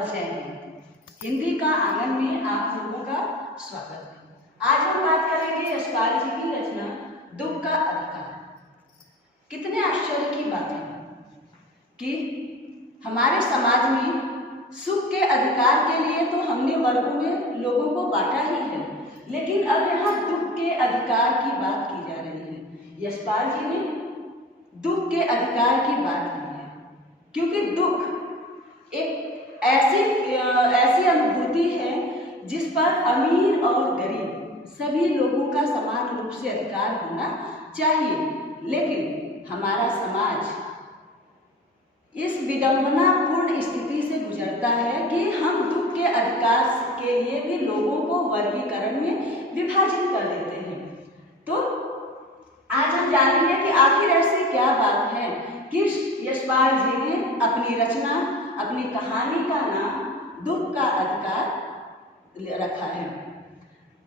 और जय हिंद। हिंदी का आंगन में आप लोगों का स्वागत है। आज हम बात करेंगे यशपाल जी की रचना दुख का अधिकार। कितने आश्चर्य की बात है कि हमारे समाज में सुख के अधिकार के लिए तो हमने वर्गों में लोगों को बांटा ही है, लेकिन अब यहाँ दुख के अधिकार की बात की जा रही है। यशपाल जी ने दुख के अधिकार की बात की है, क्योंकि दुख एक ऐसी अनुभूति है जिस पर अमीर और गरीब सभी लोगों का समान रूप से अधिकार होना चाहिए। लेकिन हमारा समाज इस विडंबनापूर्ण स्थिति से गुजरता है कि हम दुख के अधिकार के लिए भी लोगों को वर्गीकरण में विभाजित कर देते हैं। तो आज हम जानेंगे कि आखिर ऐसी क्या बात है कि यशपाल जी ने अपनी रचना, अपनी कहानी का नाम दुख का अधिकार रखा है।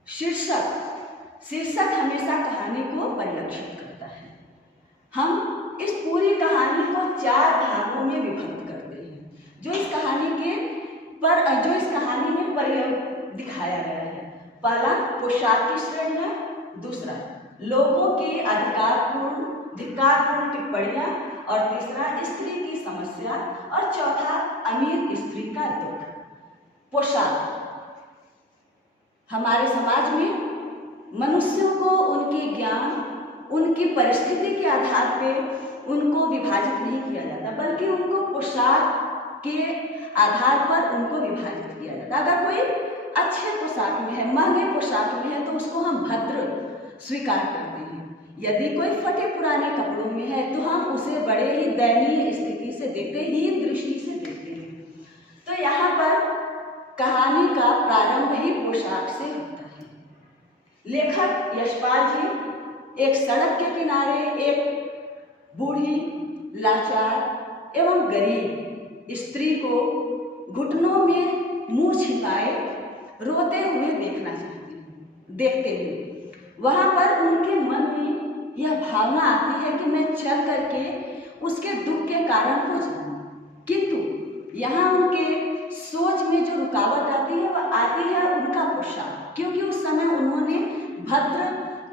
शीर्षक हमेशा कहानी को परिलक्षित करता है। हम इस पूरी कहानी को 4 भागों में विभक्त करते हैं, जो इस कहानी में दिखाया गया है। पहला पोशाक की श्रेणी है, दूसरा लोगों की धिक्कारपूर्ण टिप्पणियां, और तीसरा स्त्री की समस्या, और चौथा अमीर स्त्री का दुख। पोशाक हमारे समाज में मनुष्यों को उनके ज्ञान, उनकी परिस्थिति के आधार पे उनको विभाजित नहीं किया जाता, बल्कि उनको पोशाक के आधार पर उनको विभाजित किया जाता। अगर कोई अच्छे पोशाक में है, महंगे पोशाक में है, तो उसको हम भद्र स्वीकार करते हैं। यदि कोई फटे पुराने कपड़ों में है तो हम उसे बड़े ही दयनीय स्थिति से देखते हैं, हीन दृष्टि से देखते हैं। तो यहाँ पर कहानी का प्रारंभ ही पोशाक से होता है। लेखक यशपाल जी एक सड़क के किनारे एक बूढ़ी, लाचार एवं गरीब स्त्री को घुटनों में मुंह छिपाए रोते हुए देखते हैं। वहां पर उनके मन में यह भावना आती है कि मैं चल करके उसके दुख के कारण को जानूं, किंतु यहाँ उनके सोच में जो रुकावट आती है वह आती है उनका पोशाक, क्योंकि उस समय उन्होंने भद्र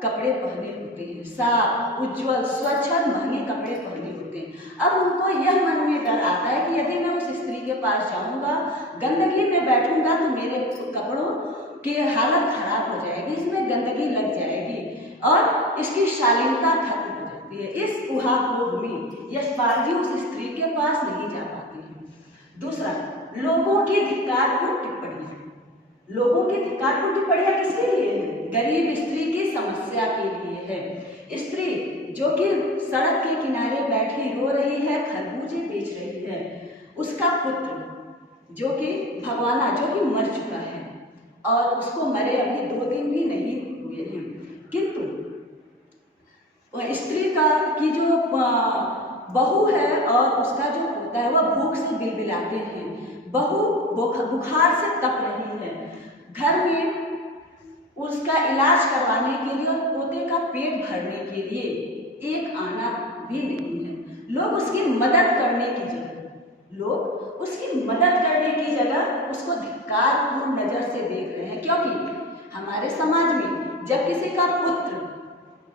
कपड़े पहने होते हैं, साफ, उज्जवल, स्वच्छ और महंगे कपड़े पहने होते हैं। अब उनको यह मन में डर आता है कि यदि मैं उस स्त्री के पास जाऊंगा, गंदगी में बैठूंगा, तो मेरे कपड़ों की हालत खराब हो जाएगी, इसमें गंदगी लग जाएगी और इसकी शालीनता खत्म हो जाती है। इस ऊहापोह में यशपाल जी उस स्त्री के पास नहीं जा पाते हैं। दूसरा, लोगों की धिक्कारपूर्ण टिप्पणियां। लोगों की धिक्कारपूर्ण टिप्पणियां किसके लिए है? गरीब स्त्री की समस्या के लिए है। स्त्री जो कि सड़क के किनारे बैठी रो रही है, खरबूजे बेच रही है, उसका पुत्र जो कि भगवाना, जो कि मर चुका है और उसको मरे अभी 2 दिन भी नहीं हुए हैं, किंतु स्त्री की जो बहू है और उसका जो पोता है वह भूख से बिलबिलाते हैं। बहू बुखार से तप रही है, घर में उसका इलाज करवाने के लिए और पोते का पेट भरने के लिए एक आना भी नहीं है। लोग उसकी मदद करने की जगह उसको धिक्कारपूर्ण नजर से देख रहे हैं, क्योंकि हमारे समाज में जब किसी का पुत्र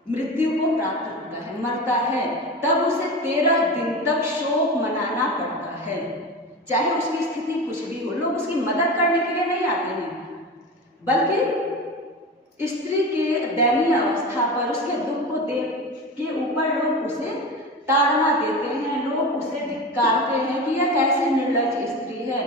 मृत्यु को प्राप्त होता है, मरता है, तब उसे 13 दिन तक शोक मनाना पड़ता है, चाहे उसकी स्थिति कुछ भी हो। लोग उसकी मदद करने के लिए नहीं आते हैं, बल्कि स्त्री के दयनीय अवस्था पर, उसके दुख को देख के ऊपर लोग उसे ताड़ना देते हैं, लोग उसे धिक्कारते हैं कि यह कैसे निर्लज स्त्री है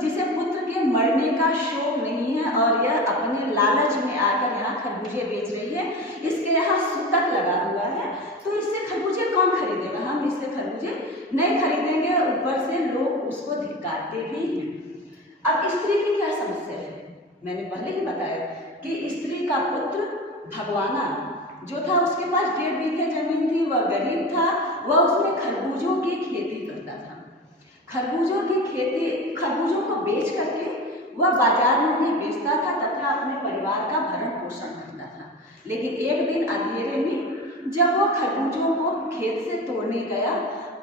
जिसे पुत्र के मरने का शोक नहीं है और यह अपने लालच में आकर यहाँ खरबूजे बेच रही है। इसके यहाँ सूतक लगा हुआ है, तो इससे खरबूजे कौन खरीदेगा? हम इससे खरबूजे नहीं खरीदेंगे। ऊपर से लोग उसको धिक्कारते भी हैं। अब स्त्री की क्या समस्या है? मैंने पहले ही बताया कि स्त्री का पुत्र भगवाना जो था, उसके पास 1.5 बीघे जमीन थी, वह गरीब था, वह उसमें खरबूजों की खेती करता था। खरबूजों को बेच करके वह बाजार में उन्हें बेचता था तथा अपने परिवार का भरण पोषण करता था। लेकिन एक दिन अंधेरे में जब वह खरबूजों को खेत से तोड़ने गया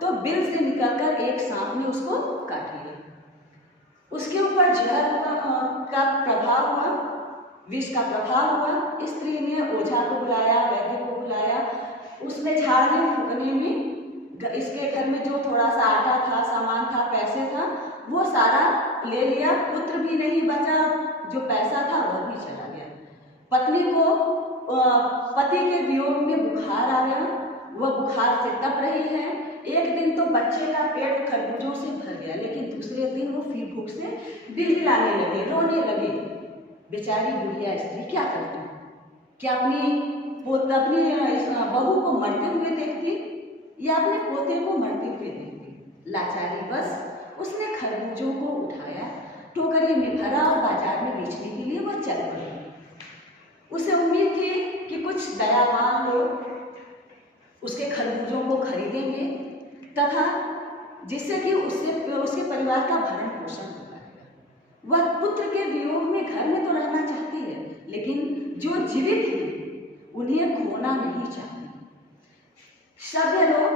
तो बिल से निकलकर एक सांप ने उसको काट लिया। उसके ऊपर जहर का प्रभाव हुआ, विष का प्रभाव हुआ। स्त्री ने ओझा को बुलाया, वैद्य को बुलाया। उसने झाड़ने फूकने में इसके घर में जो थोड़ा सा आटा था, सामान था, पैसे था, वो सारा ले लिया। पुत्र भी नहीं बचा, जो पैसा था वह भी चला गया। पत्नी को पति के वियोग में बुखार आ गया, वह बुखार से तप रही है। एक दिन तो बच्चे का पेट खरबूजों से भर गया, लेकिन दूसरे दिन वो फिर भूख से बिलबिलाने लगे, रोने लगे। बेचारी बुढ़िया स्त्री क्या करती? क्या अपनी बहू को मरते हुए देखती या अपने पोते को मरते हुए देखती? लाचारी बस उसने खरबूजों को उठाया, टोकरी में भरा और बाजार में बेचने के लिए वह चल पड़ी। उसे उम्मीद थी कि कुछ दयावान लोग उसके खरबूजों को खरीदेंगे तथा जिससे कि उसके परिवार का भरण पोषण हो पाएगा। वह पुत्र के वियोग में घर में तो रहना चाहती है, लेकिन जो जीवित है उन्हें खोना नहीं चाहती। सभ्य लोग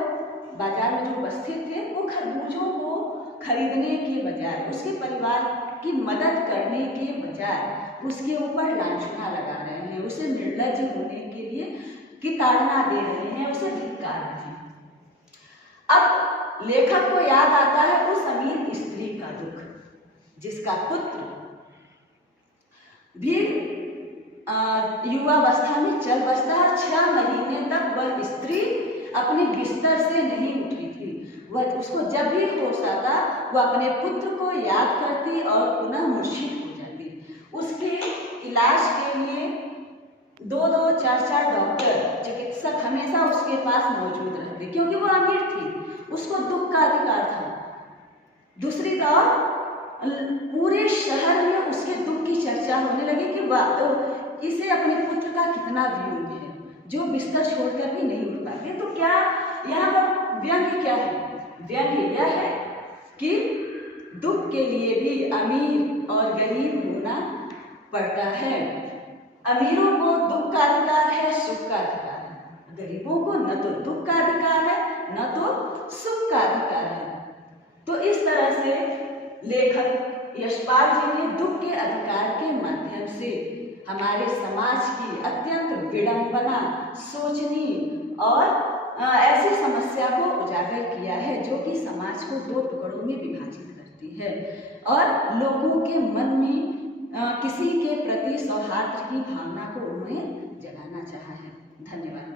बाजार में जो उपस्थित थे वो खरबूजों को खरीदने के बजाय, उसके परिवार की मदद करने के बजाय उसके ऊपर लांछना लगा रहे हैं, उसे निर्लज्ज होने के लिए की ताड़ना दे रहे हैं, उसे धिक्कार रहे हैं। अब लेखक को याद आता है उस अमीर स्त्री का दुख, जिसका पुत्र भी युवावस्था में चल बसता है। 6 महीने तक वह स्त्री अपने बिस्तर से नहीं उठी थी। वह उसको जब भी होश आता वह अपने पुत्र को याद करती और पुनः मूर्छित हो जाती। उसके इलाज के लिए 2-2, 4-4 डॉक्टर, चिकित्सक हमेशा उसके पास मौजूद रहते, क्योंकि वो अमीर थी, उसको दुख का अधिकार था। दूसरी तरफ पूरे शहर में उसके दुख की चर्चा होने लगी कि इसे अपने पुत्र का कितना वियोग है, जो बिस्तर छोड़कर भी नहीं उठ पाते। तो क्या यहाँ पर व्यंग्य क्या है? व्यंग्य यह है कि दुख के लिए भी अमीर और गरीब होना पड़ता है। अमीरों को दुख का अधिकार है, सुख का अधिकार है। गरीबों को न तो दुख का अधिकार है, न तो सुख का अधिकार है। तो इस तरह से लेखक यशपाल जी ने दुख के अधिकार के माध्यम से हमारे समाज की अत्यंत विडंबना, सोचनीय और ऐसी समस्या को उजागर किया है जो कि समाज को 2 टुकड़ों में विभाजित करती है और लोगों के मन में किसी के प्रति सौहार्द की भावना को उन्हें जगाना चाहा है। धन्यवाद।